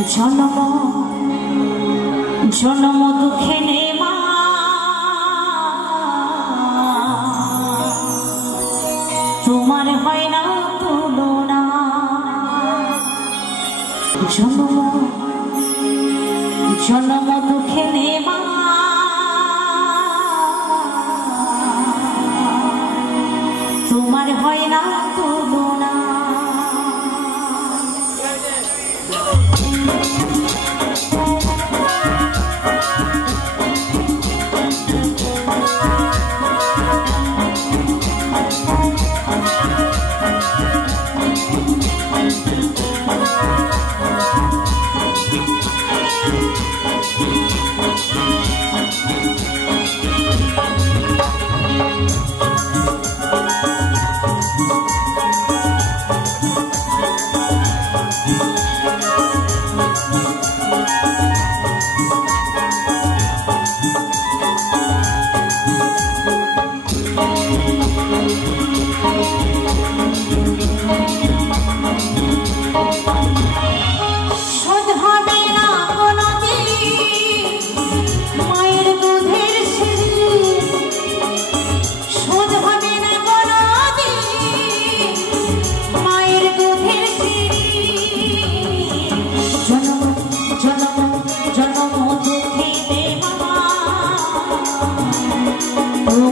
জনম জনম দুঃখে নেমা তোমার হয় না তুলনা। জনম জনম দুঃখে নেমা তোমার হয় না তুলনা।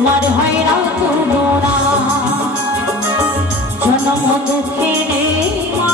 তোমার হয় না তুলনা। জনম দুঃখে নেমা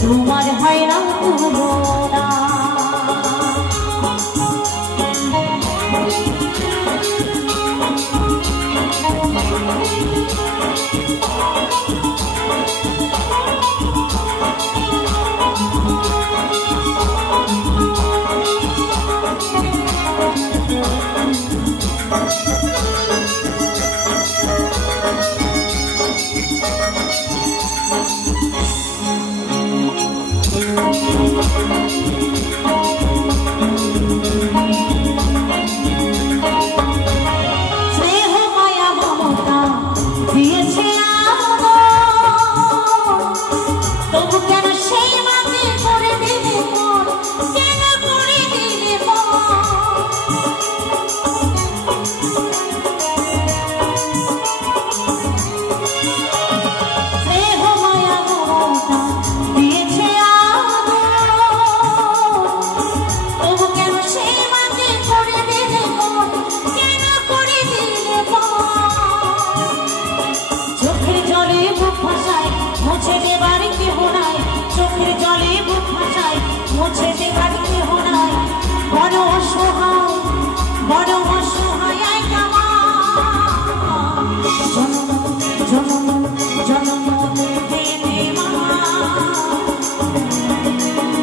তোমার হয় না তুলনা।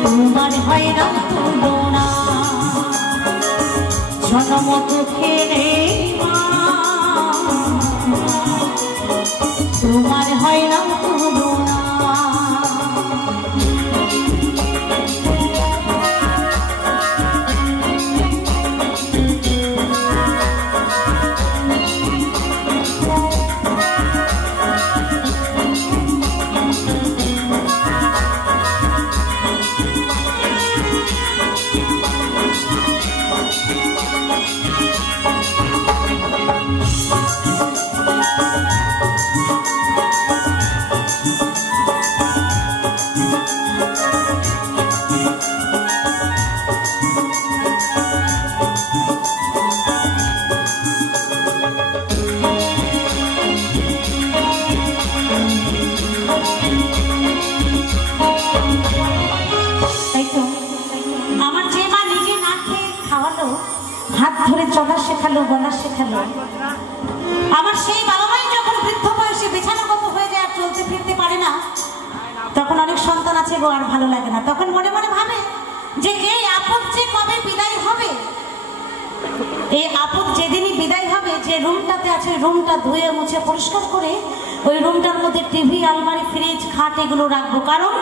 তোমার হয় না তুলনা। জনম দুঃখে নেমা তোমার হয় না তুলনা। হাত ধরে চলা শেখালো, বলা শেখালো। আমার সেই বাবা মাই যখন বৃদ্ধ বয়সে বিছানাগত হয়ে যায় আর চলতে ফিরতে পারে না, তখন অনেক সন্তান আছে গো আর ভালো লাগে না। তখন মনে মনে ভাবে যে এই আপদ যে কবে বিদায় হবে, এই আপদ যেদিনই বিদায় হবে, যে রুমটাতে আছে রুমটা ধুয়ে মুছে পরিষ্কার করে ওই রুমটার মধ্যে টিভি, আলমারি, ফ্রিজ, খাট এগুলো রাখবো। কারণ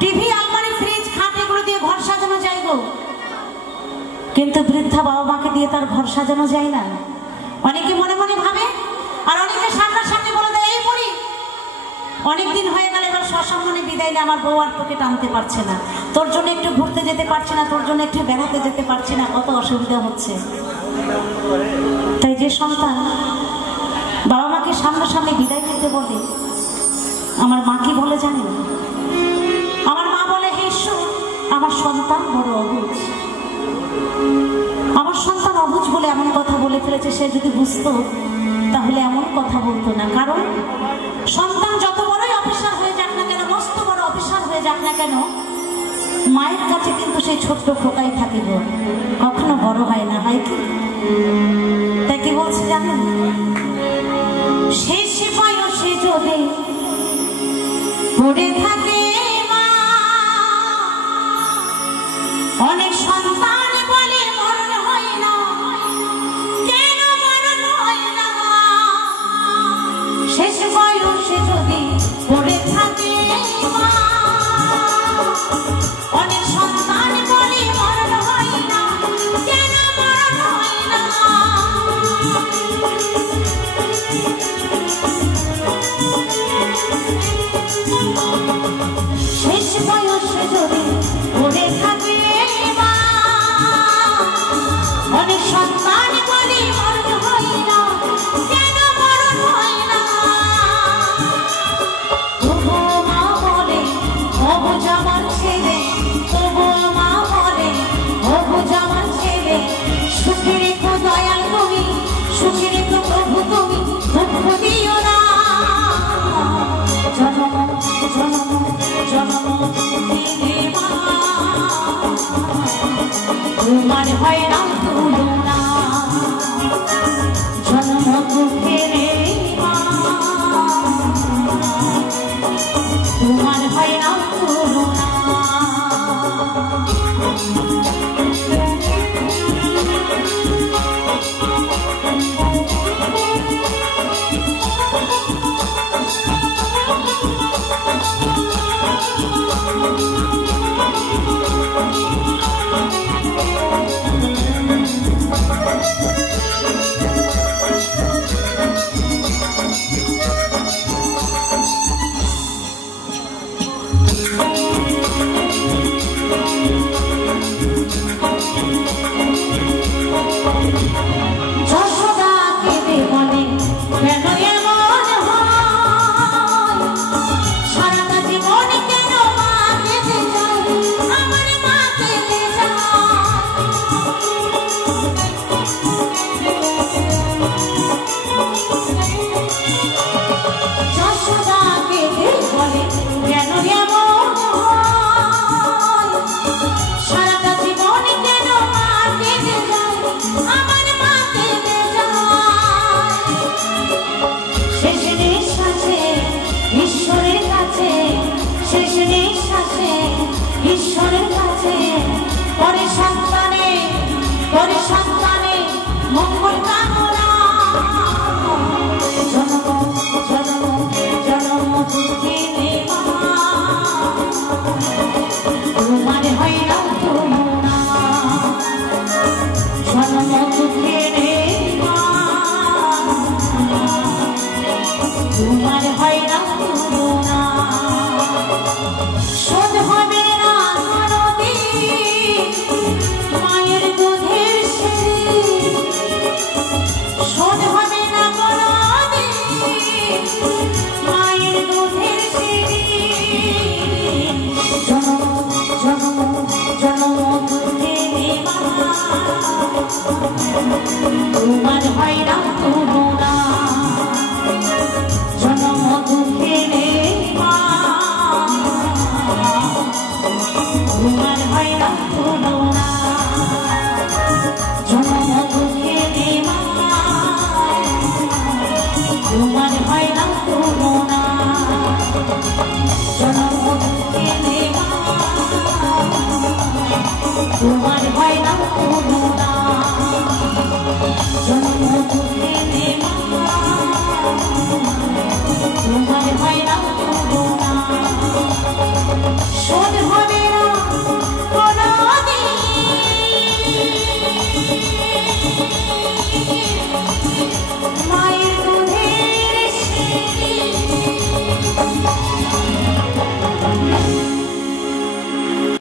টিভি, আলমারি, ফ্রিজ, খাট এগুলো দিয়ে ঘর সাজানো যায় গো, কিন্তু বৃদ্ধা বাবা মাকে দিয়ে তার ঘর সাজানো যায় না। অনেকে মনে মনে ভাবে, আর অনেকে সামনাসামনি বলে দেয়, এই পড়ি অনেকদিন হয়ে গেল, এবার সসম্মানে বিদায় নিয়ে আমার বউ আর তোকে টানতে পারছে না, তোর জন্য একটু ঘুরতে যেতে পারছি না, তোর জন্য একটু বেড়াতে যেতে পারছি না, কত অসুবিধা হচ্ছে। তাই যে সন্তান বাবা মাকে সামনাসামনি বিদায় নিতে বলে, আমার মা কি বলে জানেন? আমার মা বলে, হে ঈশ্বর, আমার সন্তান বড় অবুঝ, আমার সন্তান অবুঝ বলে এমন কথা বলে ফেলেছে। সে যদি বুঝতো তাহলে এমন কথা বলতো না। কারণ সন্তান যত বড়ই অফিসার হয়ে যাক না কেন, মস্ত বড় অফিসার হয়ে যাক না কেন, মায়ের কাছে কিন্তু সেই ছোট্ট খোকাই থাকে গো, কখনো বড় হয় না, হয় কি? তাই কি বলছে জানেন? শেষ বয়সে যদি পড়ে থাকে মা, অনেক সন্তান বলে মরণ হয় না, কেন মরণ হয় না? শেষ বয়সে যদি পড়ে থাকে মা, অনেক সন্তান বলে মরণ হয় না, কেন মরণ হয় না? শেষ বয়সে যদি পড়ে থাকে মা, অনেক সন্তান বলে মরণ হয় না, কেন মরণ হয় না? তবুও মা বলে অবুঝ আমার ছেলে, তবুও মা বলে অবুঝ আমার ছেলে, সুখে রেখো দয়াল তুমি, সুখে রেখো প্রভু তুমি, দুঃখ দিও না। জনম জনম জনম দিনে মা, তোমার হয় না তুলনা, জনম দুঃখের মা, তোমার হয় না তুলনা। তোমার হয় না তুলনা, জনম দুঃখের মা, তোমার হয় না তুলনা।